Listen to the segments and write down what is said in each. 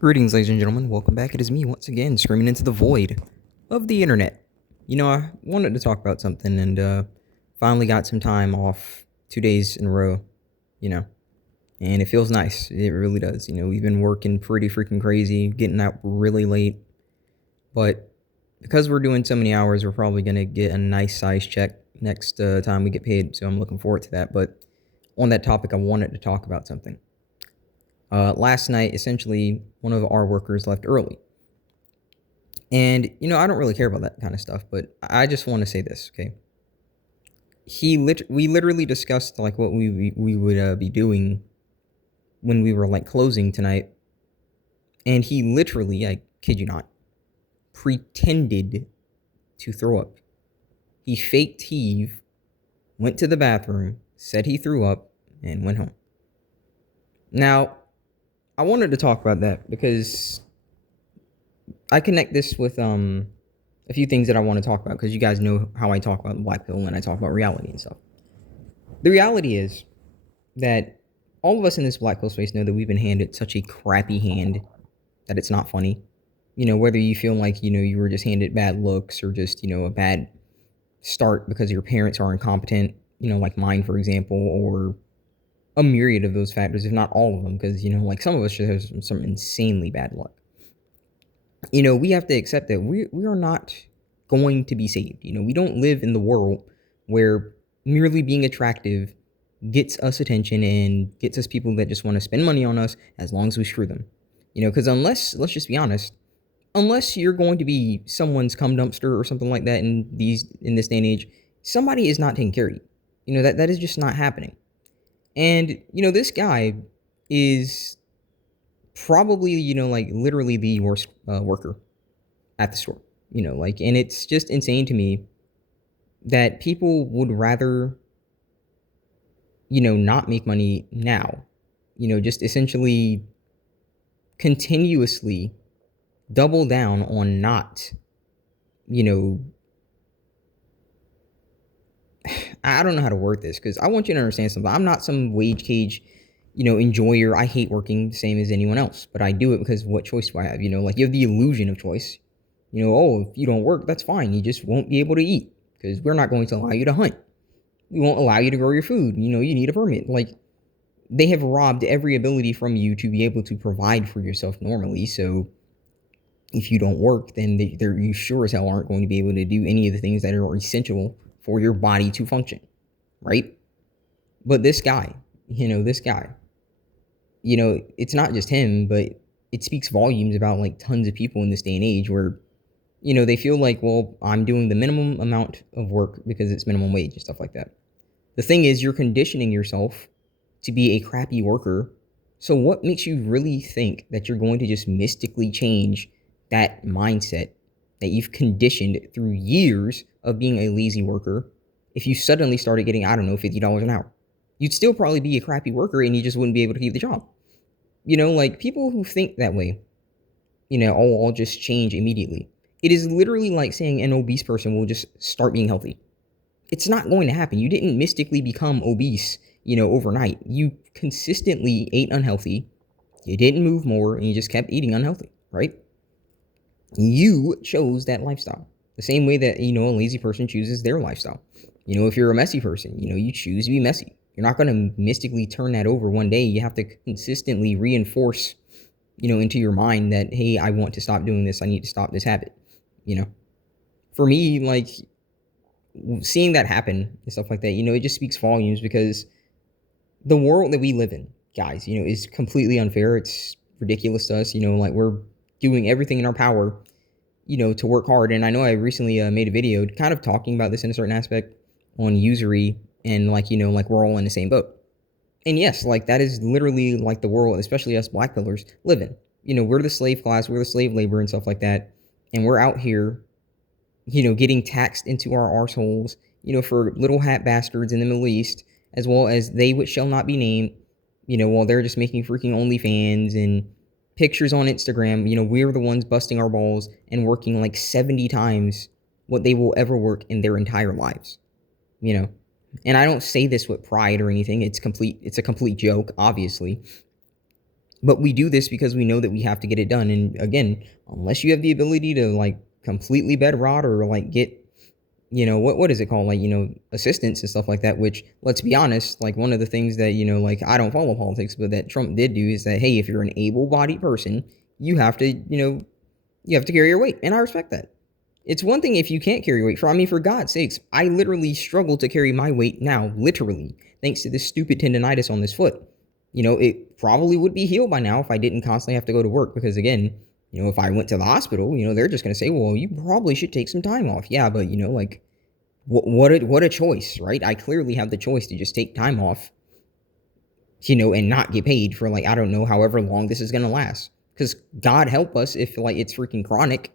Greetings, ladies and gentlemen. Welcome back. It is me once again, screaming into the void of the internet. I wanted to talk about something and finally got some time off 2 days in a row, you know, and it feels nice. It really does. We've been working pretty freaking crazy, getting out really late, but because we're doing so many hours, we're probably going to get a nice size check next time we get paid. So I'm looking forward to that. But on that topic, I wanted to talk about something. Last night, essentially, one of our workers left early. And I don't really care about that kind of stuff, but I just want to say this, okay? We literally discussed like what we would be doing when we were like closing tonight, and he literally, I kid you not, pretended to throw up. He faked heave, went to the bathroom, said he threw up, and went home. Now, I wanted to talk about that because I connect this with a few things that I want to talk about because you guys know how I talk about the black pill and I talk about reality and stuff. The reality is that all of us in this black pill space know that we've been handed such a crappy hand that it's not funny. Whether you feel like, you were just handed bad looks or just, a bad start because your parents are incompetent, like mine, for example, or a myriad of those factors, if not all of them, because, like some of us just have some insanely bad luck. We have to accept that we are not going to be saved. We don't live in the world where merely being attractive gets us attention and gets us people that just want to spend money on us as long as we screw them. Because let's just be honest, unless you're going to be someone's cum dumpster or something like that in this day and age, somebody is not taking care of you. That is just not happening. And this guy is probably like literally the worst worker at the store. And it's just insane to me that people would rather not make money now, just essentially continuously double down on not, you know, I don't know how to word this because I want you to understand something. I'm not some wage cage, enjoyer. I hate working the same as anyone else, but I do it because what choice do I have? Like you have the illusion of choice. Oh, if you don't work, that's fine. You just won't be able to eat because we're not going to allow you to hunt. We won't allow you to grow your food. You need a permit. Like, they have robbed every ability from you to be able to provide for yourself normally. So if you don't work, then you sure as hell aren't going to be able to do any of the things that are essential for your body to function, right? But this guy, it's not just him, but it speaks volumes about like tons of people in this day and age where, they feel like, well, I'm doing the minimum amount of work because it's minimum wage and stuff like that. The thing is, you're conditioning yourself to be a crappy worker. So what makes you really think that you're going to just mystically change that mindset that you've conditioned through years of being a lazy worker if you suddenly started getting, I don't know, $50 an hour? You'd still probably be a crappy worker and you just wouldn't be able to keep the job. Like people who think that way, oh, I'll just change immediately. It is literally like saying an obese person will just start being healthy. It's not going to happen. You didn't mystically become obese, overnight. You consistently ate unhealthy. You didn't move more and you just kept eating unhealthy, right? You chose that lifestyle. The same way that, a lazy person chooses their lifestyle. If you're a messy person, you choose to be messy. You're not going to mystically turn that over one day. You have to consistently reinforce, into your mind that, hey, I want to stop doing this. I need to stop this habit. For me, like, seeing that happen and stuff like that, it just speaks volumes because the world that we live in, guys, is completely unfair. It's ridiculous to us. Like we're doing everything in our power, to work hard. And I know I recently made a video kind of talking about this in a certain aspect on usury and like, like we're all in the same boat. And yes, like that is literally like the world, especially us black pillars, live in. We're the slave class, we're the slave labor and stuff like that. And we're out here, getting taxed into our arseholes, for little hat bastards in the Middle East, as well as they which shall not be named, while they're just making freaking OnlyFans and pictures on Instagram. We're the ones busting our balls and working like 70 times what they will ever work in their entire lives, you know. And I don't say this with pride or anything. It's a complete joke, obviously. But we do this because we know that we have to get it done. And again, unless you have the ability to like completely bed rot or like get, what is it called? Like, assistance and stuff like that, which let's be honest, like one of the things that, like I don't follow politics, but that Trump did do is that, hey, if you're an able bodied person, you have to, you have to carry your weight. And I respect that. It's one thing if you can't carry weight. For God's sakes, I literally struggle to carry my weight now, literally, thanks to this stupid tendonitis on this foot. It probably would be healed by now if I didn't constantly have to go to work because, again, if I went to the hospital, they're just going to say, well, you probably should take some time off. Yeah, but, like, what a choice, right? I clearly have the choice to just take time off, and not get paid for, like, I don't know, however long this is going to last. Because God help us if, like, it's freaking chronic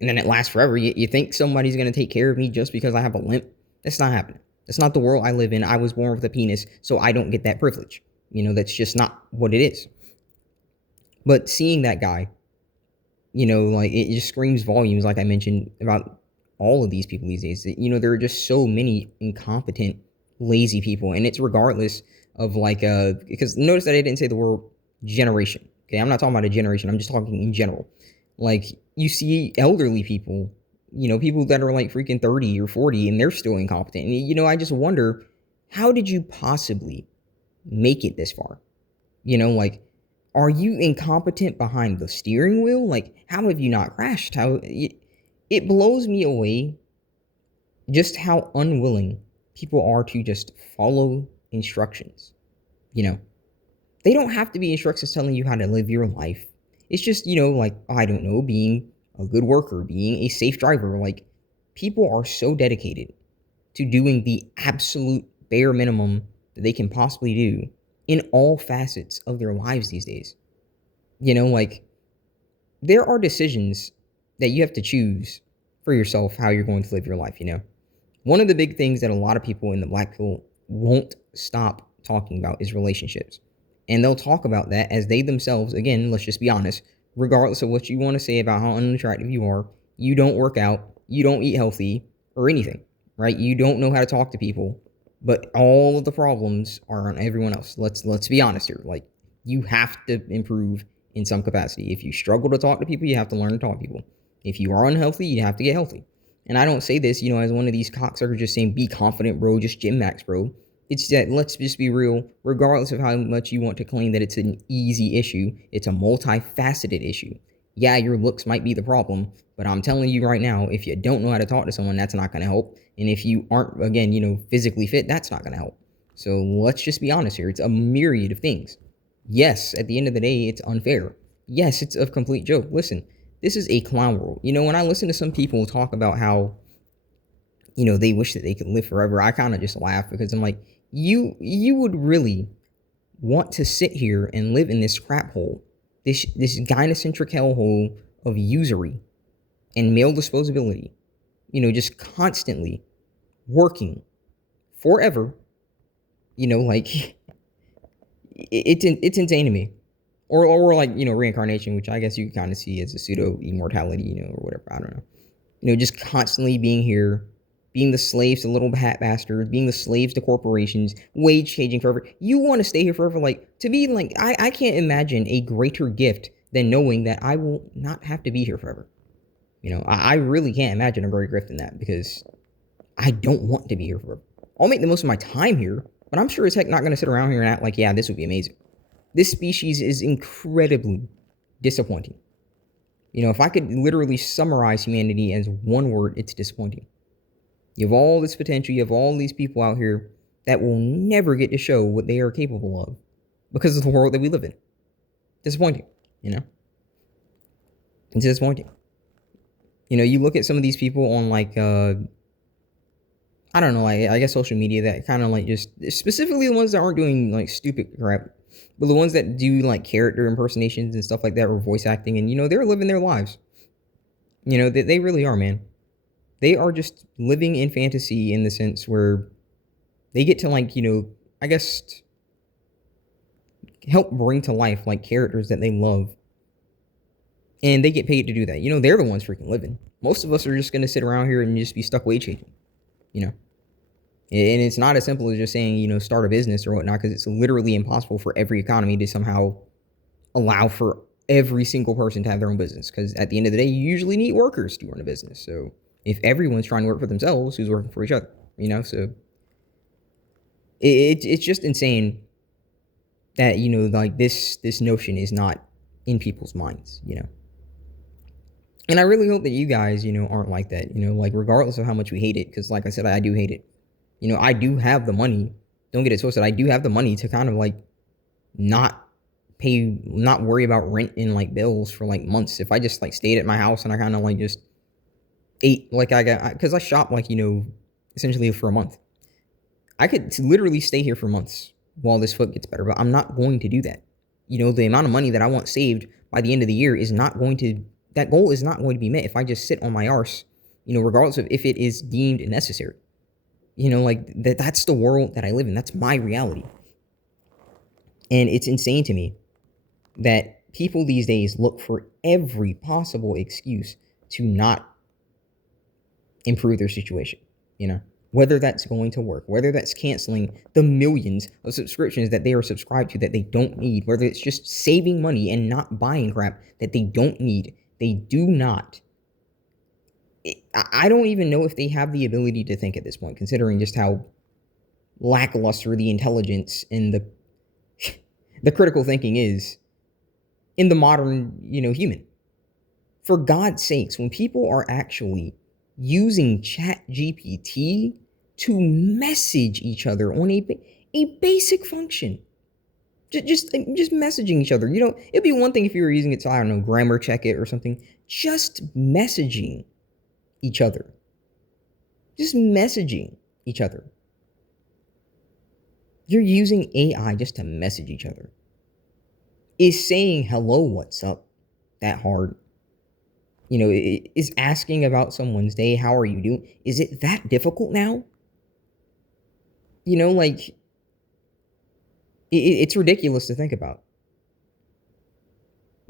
and then it lasts forever. You think somebody's going to take care of me just because I have a limp? That's not happening. That's not the world I live in. I was born with a penis, so I don't get that privilege. That's just not what it is. But seeing that guy, like it just screams volumes, like I mentioned, about all of these people these days. That, there are just so many incompetent, lazy people. And it's regardless of like, because notice that I didn't say the word generation. Okay, I'm not talking about a generation. I'm just talking in general. Like you see elderly people, people that are like freaking 30 or 40 and they're still incompetent. And, I just wonder, how did you possibly make it this far? Like, are you incompetent behind the steering wheel? Like, how have you not crashed? It blows me away just how unwilling people are to just follow instructions. They don't have to be instructions telling you how to live your life. It's just, like, I don't know, being a good worker, being a safe driver. Like, people are so dedicated to doing the absolute bare minimum that they can possibly do in all facets of their lives these days. Like, there are decisions that you have to choose for yourself how you're going to live your life. One of the big things that a lot of people in the black pill won't stop talking about is relationships. And they'll talk about that as they themselves, again, let's just be honest, regardless of what you want to say about how unattractive you are, you don't work out, you don't eat healthy or anything, right? You don't know how to talk to people, but all of the problems are on everyone else. Let's be honest here. Like, you have to improve in some capacity. If you struggle to talk to people, you have to learn to talk to people. If you are unhealthy, you have to get healthy. And I don't say this, as one of these cocksuckers just saying, be confident, bro, just gym max, bro. It's that, let's just be real, regardless of how much you want to claim that it's an easy issue, it's a multifaceted issue. Yeah, your looks might be the problem, but I'm telling you right now, if you don't know how to talk to someone, that's not going to help. And if you aren't, again, physically fit, that's not going to help. So let's just be honest here. It's a myriad of things. Yes, at the end of the day, it's unfair. Yes, it's a complete joke. Listen, this is a clown world. When I listen to some people talk about how, they wish that they could live forever, I kind of just laugh because I'm like, you would really want to sit here and live in this crap hole, this gynocentric hellhole of usury and male disposability, just constantly working forever, like it's insane to me. Or like, reincarnation, which I guess you can kind of see as a pseudo immortality, or whatever. I don't know. Just constantly being here, being the slaves to little hat bastards, being the slaves to corporations, wage changing forever. You want to stay here forever. Like, to me, like, I can't imagine a greater gift than knowing that I will not have to be here forever. I really can't imagine a greater gift than that because I don't want to be here forever. I'll make the most of my time here, but I'm sure as heck not going to sit around here and act like, yeah, this would be amazing. This species is incredibly disappointing. If I could literally summarize humanity as one word, it's disappointing. You have all this potential, you have all these people out here that will never get to show what they are capable of because of the world that we live in. Disappointing, It's disappointing. You look at some of these people on like, I don't know, I guess social media that kind of like just, specifically the ones that aren't doing like stupid crap, but the ones that do like character impersonations and stuff like that or voice acting and, they're living their lives. They really are, man. They are just living in fantasy in the sense where they get to like, I guess help bring to life like characters that they love. And they get paid to do that. They're the ones freaking living. Most of us are just going to sit around here and just be stuck wage changing, And it's not as simple as just saying, start a business or whatnot, because it's literally impossible for every economy to somehow allow for every single person to have their own business, because at the end of the day, you usually need workers to run a business. So if everyone's trying to work for themselves, who's working for each other? So it's just insane that like this notion is not in people's minds. And I really hope that you guys aren't like that, like regardless of how much we hate it, because like I said, I do hate it. I do have the money. Don't get it twisted. I do have the money to kind of like not not worry about rent and like bills for like months. If I just like stayed at my house and I kind of like just ate, like because I shop like, essentially for a month. I could literally stay here for months while this foot gets better, but I'm not going to do that. The amount of money that I want saved by the end of the year is not going to, that goal is not going to be met if I just sit on my arse, regardless of if it is deemed necessary. Like that's the world that I live in. That's my reality. And it's insane to me that people these days look for every possible excuse to not improve their situation. Whether that's going to work, whether that's canceling the millions of subscriptions that they are subscribed to that they don't need, whether it's just saving money and not buying crap that they don't need. They do not. I don't even know if they have the ability to think at this point, considering just how lackluster the intelligence and the critical thinking is in the modern, human. For God's sakes, when people are actually using ChatGPT to message each other on a basic function, just messaging each other. It'd be one thing if you were using it to, I don't know, grammar check it or something. Just messaging each other. Just messaging each other. You're using AI just to message each other. Is saying hello, what's up that hard? Is asking about someone's day, how are you doing? Is it that difficult now? Like, it's ridiculous to think about.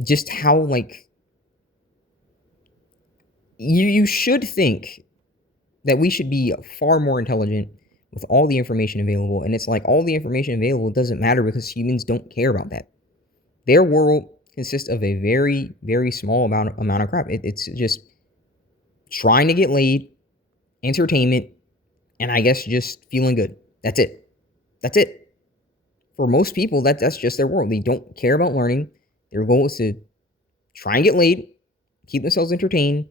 Just how, like, you should think that we should be far more intelligent with all the information available. And it's like all the information available doesn't matter because humans don't care about that. Their world consists of a very, very small amount of crap. It's just trying to get laid, entertainment, and I guess just feeling good. That's it. That's it. For most people, that's just their world. They don't care about learning. Their goal is to try and get laid, keep themselves entertained,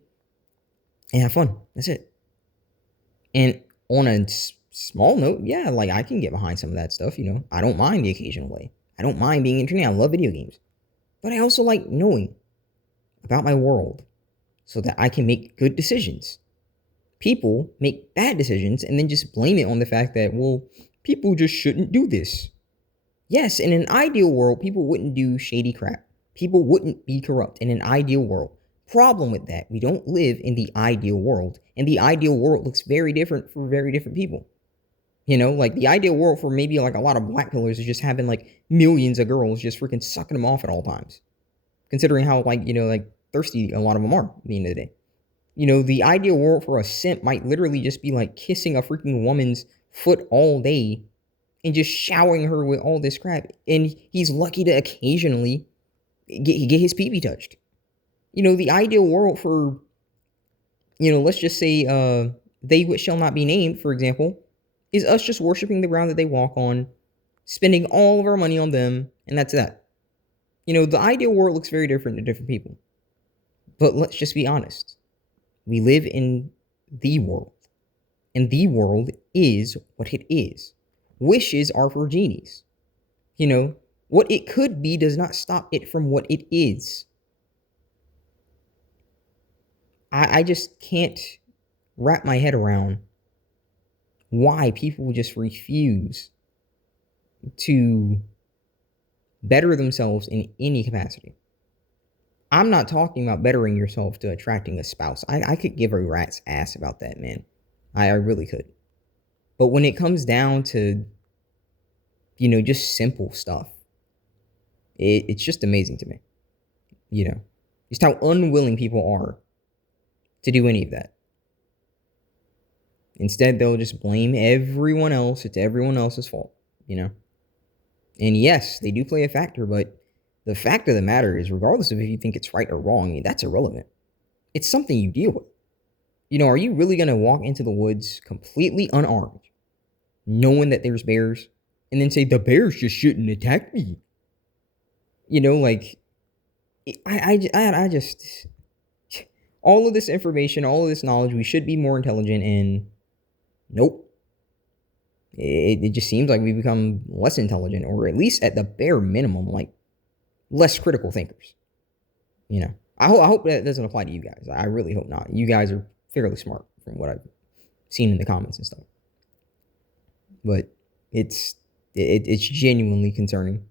and have fun. That's it. And on a small note, yeah, like I can get behind some of that stuff. I don't mind the occasional lay. I don't mind being entertained. I love video games. But I also like knowing about my world so that I can make good decisions. People make bad decisions and then just blame it on the fact that, well, people just shouldn't do this. Yes, in an ideal world, people wouldn't do shady crap. People wouldn't be corrupt in an ideal world. Problem with that, we don't live in the ideal world. And the ideal world looks very different for very different people. Like the ideal world for maybe like a lot of black pillars is just having like millions of girls just freaking sucking them off at all times. Considering how like, like thirsty a lot of them are at the end of the day. The ideal world for a simp might literally just be like kissing a freaking woman's foot all day and just showering her with all this crap. And he's lucky to occasionally get his pee-pee touched. The ideal world for, let's just say they shall not be named, for example, is us just worshiping the ground that they walk on, spending all of our money on them, and that's that. The ideal world looks very different to different people. But let's just be honest. We live in the world. And the world is what it is. Wishes are for genies. What it could be does not stop it from what it is. I just can't wrap my head around why people just refuse to better themselves in any capacity. I'm not talking about bettering yourself to attracting a spouse. I could give a rat's ass about that, man. I really could. But when it comes down to, just simple stuff, it's just amazing to me. Just how unwilling people are to do any of that. Instead, they'll just blame everyone else. It's everyone else's fault, And yes, they do play a factor, but The fact of the matter is, regardless of if you think it's right or wrong, that's irrelevant. It's something you deal with. Are you really going to walk into the woods completely unarmed, knowing that there's bears, and then say, the bears just shouldn't attack me? Like, I just, all of this information, all of this knowledge, we should be more intelligent, and nope. It just seems like we become less intelligent, or at least at the bare minimum, like, less critical thinkers. I hope that doesn't apply to you guys. I really hope not. You guys are fairly smart from what I've seen in the comments and stuff. But it's genuinely concerning,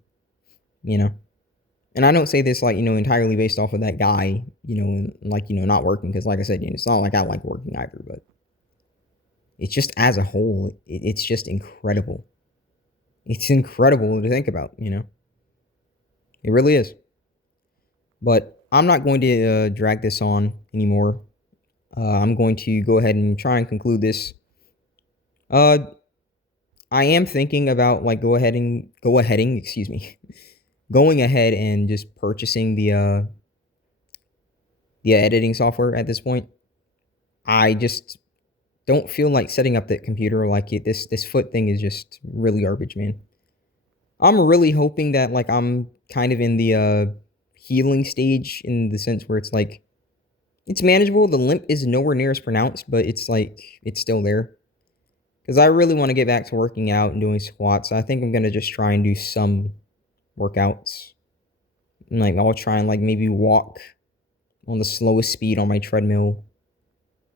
And I don't say this entirely based off of that guy, not working, because like I said, it's not like I like working either, but it's just as a whole, it's just incredible. It's incredible to think about, It really is. But I'm not going to drag this on anymore. I'm going to go ahead and try and conclude this. I am thinking about going ahead and just purchasing the editing software at this point. I just don't feel like setting up that computer. This foot thing is just really garbage, man. I'm really hoping that I'm kind of in the healing stage, in the sense where it's it's manageable. The limp is nowhere near as pronounced, but it's still there. Because I really want to get back to working out and doing squats. I think I'm going to just try and do some workouts. And I'll try and maybe walk on the slowest speed on my treadmill.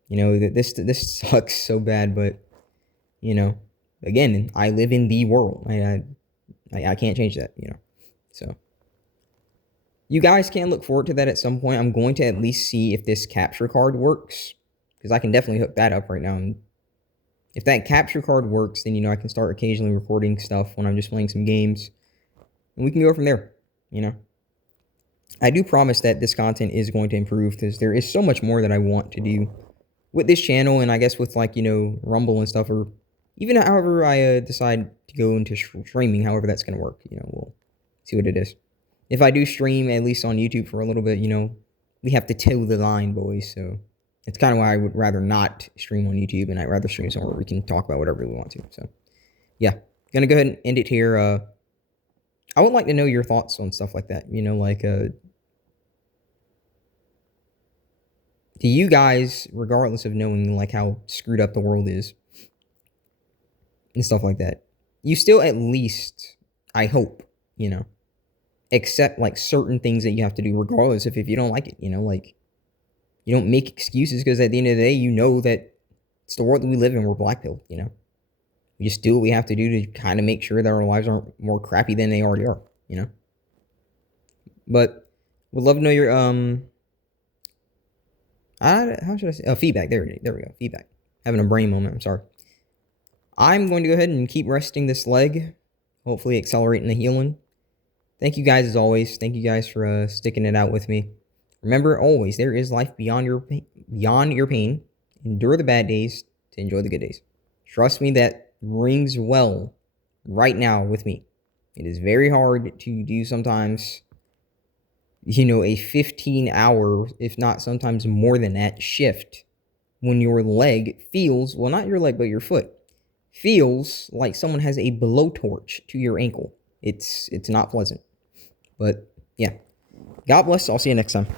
This sucks so bad, but again, I live in the world. I can't change that, So you guys can look forward to that at some point. I'm going to at least see if this capture card works, because I can definitely hook that up right now. And if that capture card works, then I can start occasionally recording stuff when I'm just playing some games, and we can go from there. I do promise that this content is going to improve, because there is so much more that I want to do with this channel, and I guess with Rumble and stuff, or even however I decide to go into streaming, however that's going to work. We'll see what it is. If I do stream, at least on YouTube for a little bit, we have to toe the line, boys. So it's kind of why I would rather not stream on YouTube, and I'd rather stream somewhere where we can talk about whatever we want to. So yeah, gonna go ahead and end it here. I would like to know your thoughts on stuff like that. Do you guys, regardless of knowing how screwed up the world is and stuff like that, you still at least, I hope, accept certain things that you have to do, regardless if you don't like it, you don't make excuses, because at the end of the day, that it's the world that we live in. We're black-pilled, we just do what we have to do to kind of make sure that our lives aren't more crappy than they already are, But would love to know your how should I say? Feedback. There we go. Feedback. Having a brain moment. I'm sorry. I'm going to go ahead and keep resting this leg. Hopefully accelerating the healing. Thank you guys as always. Thank you guys for sticking it out with me. Remember always, there is life beyond your pain. Endure the bad days to enjoy the good days. Trust me, that rings well right now with me. It is very hard to do sometimes, a 15-hour, if not sometimes more than that, shift when your leg feels, well, not your leg, but your foot feels like someone has a blowtorch to your ankle. It's not pleasant. But yeah, God bless. I'll see you next time.